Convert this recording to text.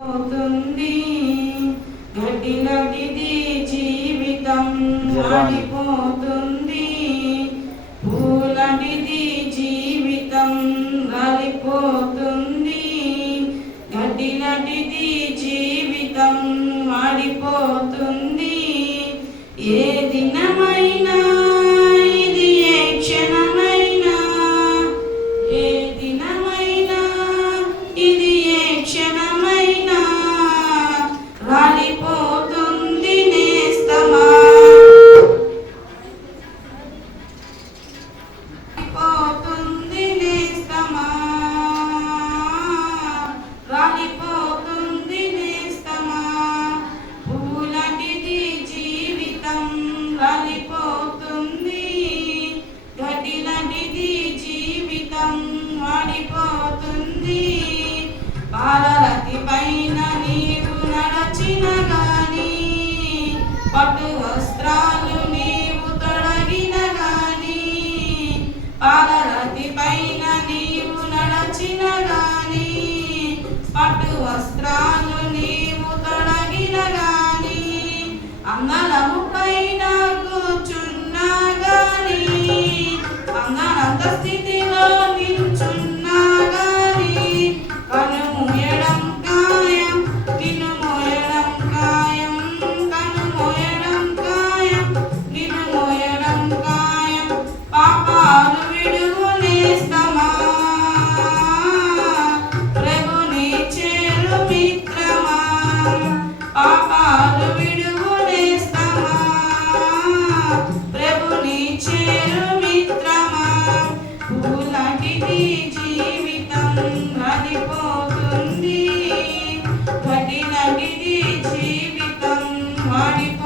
పోతుంది గడ్డిలాంటిది జీవితం మాడిపోతుంది, పూలాంటిది జీవితం రాలిపోతుంది, గడ్డిలాంటిది జీవితం మాడిపోతుంది. ఏ దినమైనా ఇది ఏ క్షణమైనా, ఏ దినమైనా ఇది ఏ క్షణమైనా రాలిపోతుంది నేస్తమా, రాలిపోతుంది నేస్తమా, రాలిపోతుంది నేస్తమా, పూలాంటిది జీవితం రాలిపోతుంది, గడ్డిలాంటిది జీవితం వాడిపోతుంది. పాలరతి పైన నీవు నడచిన గాని, పట్టు వస్త్రాలు నీవు తొడగిన గాని, పాలరతి పైన నీవు నడచిన గాని, పట్టు వస్త్రాలు నీవు తొడగిన గాని, అందరము పైన కూర్చున్నా గాని, అందరంత స్థితిలో నిల్చున్నా గాని, కనుమూయడం ఖాయం, నిన్ను మోయడం ఖాయం, కనుమూయడం ఖాయం, నిన్ను మోయడం ఖాయం. పాపాలు విడువు నేస్తమా, ప్రభుని చేరు మిత్రమా, పాపాలు విడువు నేస్తమా, ప్రభుని చేరు మిత్రమా, పూలాంటిది జీవితం రాలిపోతుంది, గడ్డిలాంటిది జీవితం వాడిపోతుంది.